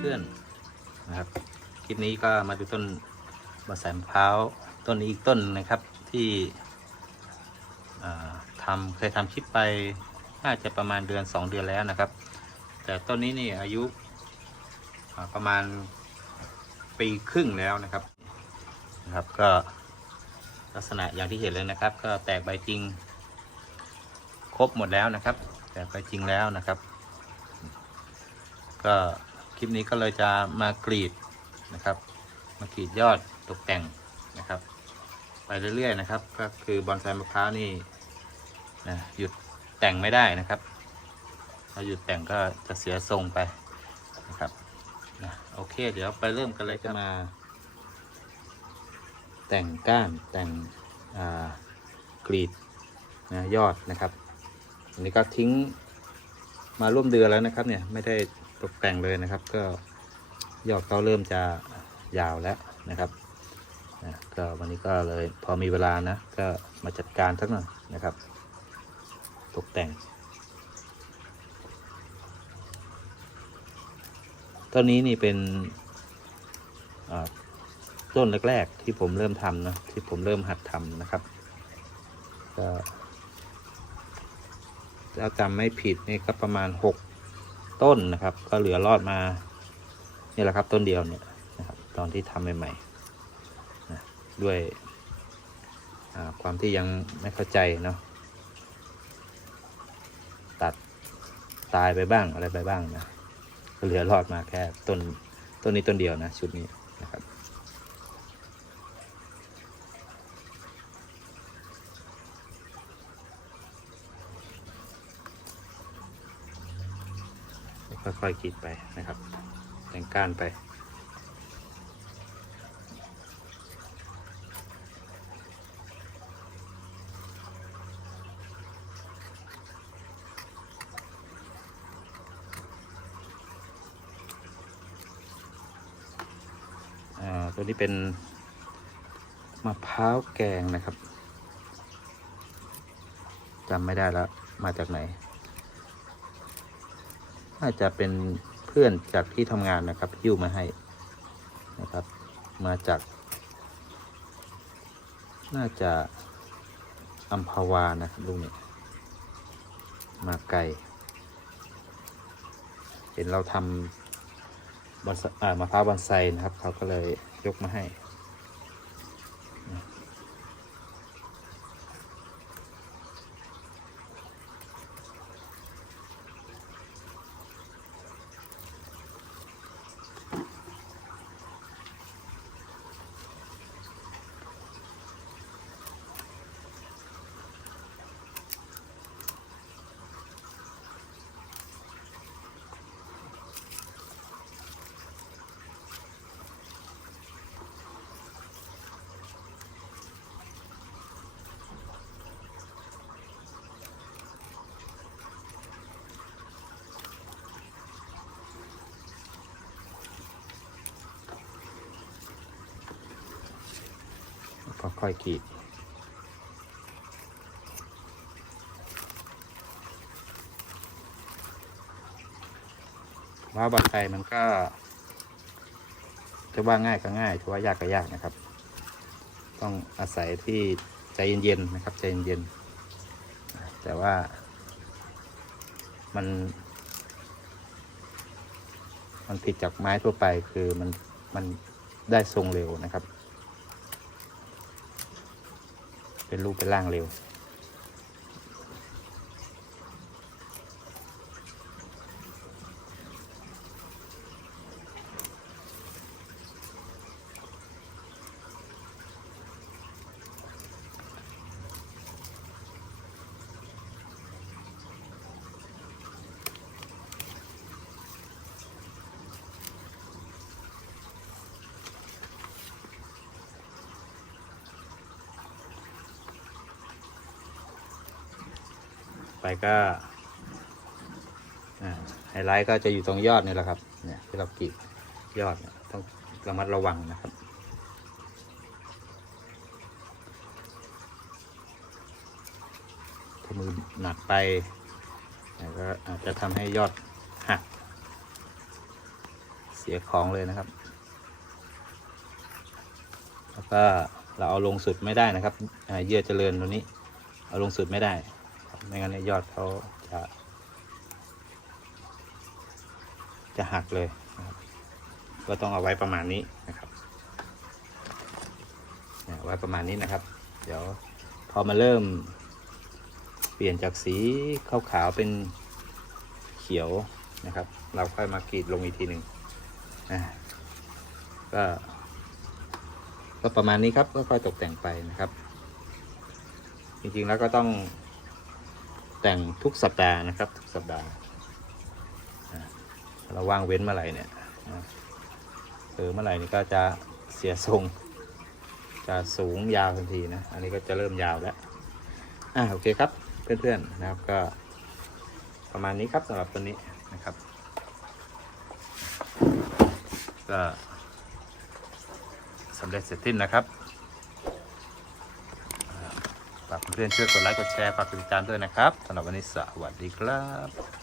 พื่อนๆนะครับคลิปนี้ก็มาดูต้นบอนไซมะพร้าวต้นนี้อีกต้นนะครับที่ทำเคยทำคลิปไปน่าจะประมาณเดือน 2 เดือนแล้วนะครับ แต่ต้นนี้นี่อายุประมาณปีครึ่งแล้วนะครับนะครับก็ลักษณะอย่างที่เห็นเลยนะครับ ก็แตกใบจริงครบหมดแล้วนะครับ แตกใบจริงแล้วนะครับ ก็ คลิปนี้ก็เลยจะมากรีดนะครับ มากรีดยอดตกแต่งนะครับ ไปเรื่อยๆนะครับ ก็คือบอนไซมะพร้าวนี่นะหยุดแต่งไม่ได้นะครับถ้าหยุดแต่งก็จะเสียทรงไปนะครับนะโอเค เดี๋ยวไปเริ่มกันเลยจะมา แต่งก้านแต่งกรีดนะยอดนะครับ อันนี้ก็ทิ้งมาร่วมเดือนแล้วนะครับเนี่ยไม่ได้ ตกแต่งเลยนะครับ ก็ยอดเขาเริ่มจะยาวแล้วนะครับนะก็วันนี้ก็เลยพอมีเวลานะ ก็มาจัดการสักหน่อยนะครับ ตกแต่งต้นนี้นี่เป็นต้นแรกๆที่ผมเริ่มทำนะที่ผมเริ่มหัดทำนะครับก็ถ้าจำไม่ผิดนี่ก็ประมาณหก ต้นนะครับ ก็เหลือรอดมานี่แหละครับต้นเดียวเนี่ยนะครับตอนที่ทำใหม่ๆนะด้วยความที่ยังไม่เข้าใจเนาะตัดตายไปบ้างอะไรไปบ้างนะก็เหลือรอดมาแค่ต้นต้นนี้ต้นเดียวนะชุดนี้นะ ค่อยๆกีดไปนะครับแต่งก้านไปอ่าตัวนี้เป็นมะพร้าวแกงนะครับจำไม่ได้แล้ว มาจากไหน น่าจะเป็นเพื่อนจากที่ทำงานนะครับหิ้วมาให้นะครับ มาจาก น่าจะอัมพวานะครับลุงเนี่ยมาไกล เห็นเราทำบอนไซอ่ามะพร้าวบอนไซนะครับ เขาก็เลยยกมาให้ ก็ ค่อยกรีด ว่าบัตรไทยมันก็ จะว่าง่ายก็ง่ายจะว่ายากก็ยากนะครับ ต้องอาศัยที่ใจเย็นๆนะครับ ใจเย็นๆแต่ว่ามัน มันผิดจากไม้ทั่วไปคือมันมันได้ทรงเร็วนะครับ เป็นรูปเป็นร่างเร็ว ไปก็ไฮไลท์ก็จะอยู่ตรงยอดนี่แหละครับเนี่ยที่เรากรีดยอดต้องระมัดระวังนะครับ ถ้ามือหนักไปก็อาจจะทำให้ยอดหัก เสียของเลยนะครับ แล้วก็เราเอาลงสุดไม่ได้นะครับเยื่อเจริญตัวนี้ เอาลงสุดไม่ได้ ไม่งั้นยอดเขาจะ จะหักเลยนะครับ ก็ต้องเอาไว้ประมาณนี้นะครับไว้ประมาณนี้นะครับ เดี๋ยวพอมาเริ่ม เปลี่ยนจากสีขาวๆเป็นเขียวนะครับ เราค่อยมากรีดลงอีกทีหนึ่งก็ก็ประมาณนี้ครับก็ค่อยตกแต่งไปนะครับ จริงๆแล้วก็ต้อง แต่งทุกสัปดาห์นะครับ ทุกสัปดาห์เราว่างเว้นเมื่อไหร่เนี่ยเออเมื่อไหร่นี่ก็จะเสียทรง จะสูงยาวทันทีนะ อันนี้ก็จะเริ่มยาวแล้วอ่าโอเคครับเพื่อนๆนะครับก็ประมาณนี้ครับสำหรับตัวนี้นะครับ ก็สำเร็จเสร็จสิ้นนะครับ ฝากเพื่อนๆช่วยกดไลค์กดแชร์ฝากติดตามด้วยนะครับสำหรับวันนี้สวัสดีครับ